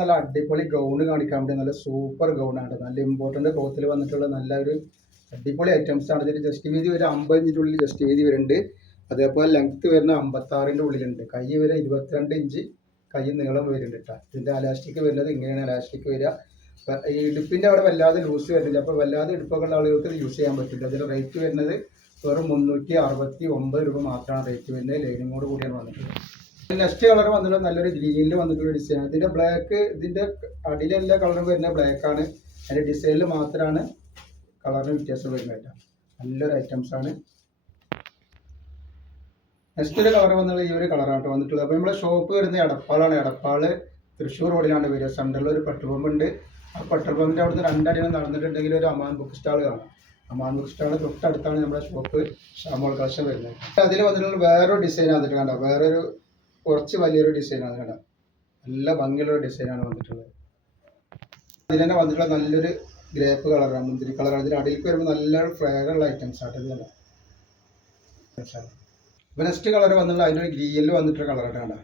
നല്ല അടിപൊളി ഗൗണ് കാണിക്കാൻ വേണ്ടി നല്ല സൂപ്പർ ഗൗണാണ്. നല്ല ഇമ്പോർട്ടൻ്റ് ക്ലോത്തിൽ വന്നിട്ടുള്ള നല്ലൊരു അടിപൊളി ഐറ്റംസ് ആണ്. ഇതിൽ ജസ്റ്റ് വീതി ഒരു 50 ഇഞ്ചിൻ്റെ ഉള്ളിൽ ജസ്റ്റ് വീതി വരുന്നുണ്ട്. അതേപോലെ ലെങ്ത്ത് വരുന്ന 56ൻ്റെ ഉള്ളിലുണ്ട്. കൈ വരെ 22 ഇഞ്ച് കൈ നീളം വരുന്നുണ്ട് കേട്ടോ. ഇതിൻ്റെ അലാസ്റ്റിക് വരുന്നത് ഇങ്ങനെയാണ് അലാസ്റ്റിക് വരിക. ഈ ഇടുപ്പിൻ്റെ അവിടെ വല്ലാതെ ലൂസ് വരുന്നില്ല. അപ്പോൾ വല്ലാതെ ഇടുപ്പൊക്കെയുള്ള ആളുകൾക്ക് ഇത് യൂസ് ചെയ്യാൻ പറ്റില്ല. അതിൻ്റെ റേറ്റ് വരുന്നത് വെറും 369 രൂപ മാത്രമാണ് റേറ്റ് വരുന്നത്. ലൈനിങ്ങോട് കൂടിയാണ് വന്നിട്ടുള്ളത്. നെക്സ്റ്റ് കളർ വന്നിട്ടുള്ളത് നല്ലൊരു ഗ്രീനിൽ വന്നിട്ടുള്ള ഡിസൈൻ. ഇതിന്റെ ബ്ലാക്ക് ഇതിന്റെ അടിയിലെല്ലാ കളറും വരുന്ന ബ്ലാക്ക് ആണ്. അതിന്റെ ഡിസൈനിൽ മാത്രമാണ് കളറിന് വ്യത്യാസം വരുന്നത്. നല്ലൊരു ഐറ്റംസ് ആണ്. നെക്സ്റ്റ് ഒരു കളർ വന്നുള്ള ഈ ഒരു കളറാണ് വന്നിട്ടുള്ളത്. അപ്പോൾ നമ്മുടെ ഷോപ്പ് വരുന്നത് എടപ്പാളാണ്. എടപ്പാള് തൃശ്ശൂർ റോഡിലാണ് വരിക. സെൻറ്ററിൽ ഒരു പെട്രോൾ പമ്പ് ഉണ്ട്. ആ പെട്രോൾ പമ്പിൻ്റെ അവിടുന്ന് 2 അടി നടന്നിട്ടുണ്ടെങ്കിൽ ഒരു അമാൻ ബുക്ക് സ്റ്റാൾ കാണാം. അമാൻ ബുക്ക് സ്റ്റാൾ തൊട്ടടുത്താണ് നമ്മുടെ ഷോപ്പ് ഷാമോൾ കളക്ഷൻ വരുന്നത്. അതിൽ വന്നിട്ടുള്ള വേറൊരു ഡിസൈൻ വന്നിട്ട് കണ്ടോ, വേറൊരു കുറച്ച് വലിയൊരു ഡിസൈനാണ് കേട്ടോ. നല്ല ഭംഗിയുള്ള ഡിസൈനാണ് വന്നിട്ടുള്ളത്. ഇതിൽ തന്നെ വന്നിട്ടുള്ള നല്ലൊരു ഗ്രേപ്പ് കളറാണ്, മുന്തിരി കളറാണ്. ഇതിൽ അടിയിലേക്ക് വരുമ്പോൾ നല്ലൊരു ഫ്ലേവറുള്ള ഐറ്റംസ് ആണ്. ഇത് ഇപ്പോൾ നെക്സ്റ്റ് കളർ വന്നിട്ടുള്ള അതിൻ്റെ ഒരു ഗ്രീനിൽ വന്നിട്ടുള്ള കളറാണ് കേട്ടോ.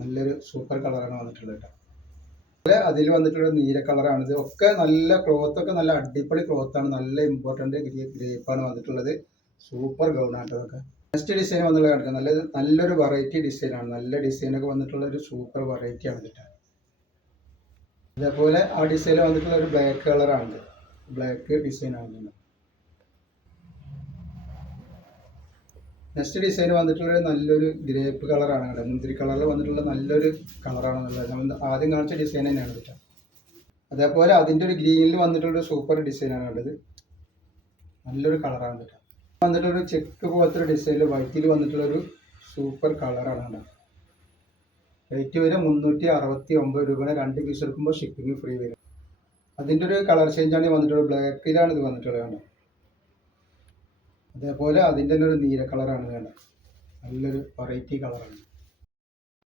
നല്ലൊരു സൂപ്പർ കളറാണ് വന്നിട്ടുള്ളത് കേട്ടോ. അതുപോലെ അതിൽ വന്നിട്ടുള്ള നീല കളറാണ്. ഇത് ഒക്കെ നല്ല ക്ലോത്തൊക്കെ നല്ല അടിപൊളി ക്ലോത്താണ്. നല്ല ഇമ്പോർട്ടൻ്റ് ഗ്രേപ്പാണ് വന്നിട്ടുള്ളത്. സൂപ്പർ ഗൗണാണ് ഇതൊക്കെ. നെക്സ്റ്റ് ഡിസൈൻ വന്നുള്ള കണ്ടിട്ട് നല്ലൊരു വെറൈറ്റി ഡിസൈനാണ്. നല്ല ഡിസൈനൊക്കെ വന്നിട്ടുള്ള ഒരു സൂപ്പർ വെറൈറ്റി ആണ് കേട്ടോ. അതേപോലെ ആ ഡിസൈനിൽ വന്നിട്ടുള്ള ഒരു ബ്ലാക്ക് കളറാണ്. ബ്ലാക്ക് ഡിസൈനാണ്. നെക്സ്റ്റ് ഡിസൈൻ വന്നിട്ടുള്ള നല്ലൊരു ഗ്രേപ്പ് കളറാണ് കേട്ടോ. മുന്തിരി കളറിൽ വന്നിട്ടുള്ള നല്ലൊരു കളറാണ് നല്ലത്. നമ്മൾ ആദ്യം കാണിച്ച ഡിസൈൻ തന്നെയാണ് കേട്ടോ. അതേപോലെ അതിൻ്റെ ഒരു ഗ്രീനിൽ വന്നിട്ടുള്ള സൂപ്പർ ഡിസൈനാണ് കണ്ടത്. നല്ലൊരു കളറാണ് കേട്ടോ. വന്നിട്ടൊരു ചെക്ക് പോലത്തെ ഒരു ഡിസൈനിൽ വൈറ്റിൽ വന്നിട്ടുള്ളൊരു സൂപ്പർ കളറാണ് കേട്ടോ. റേറ്റ് വരെ 369 രൂപയാണ്. 2 പീസ് എടുക്കുമ്പോൾ ഷിപ്പിംഗ് ഫ്രീ വരും. അതിൻ്റെ ഒരു കളർ ചേഞ്ചാണ് വന്നിട്ടുള്ളത്. ബ്ലാക്കിലാണ് ഇത് വന്നിട്ടുള്ളത് കേട്ടോ. അതേപോലെ അതിൻ്റെ ഒരു നീല കളറാണ് കേട്ടോ. നല്ലൊരു വെറൈറ്റി കളറാണ്.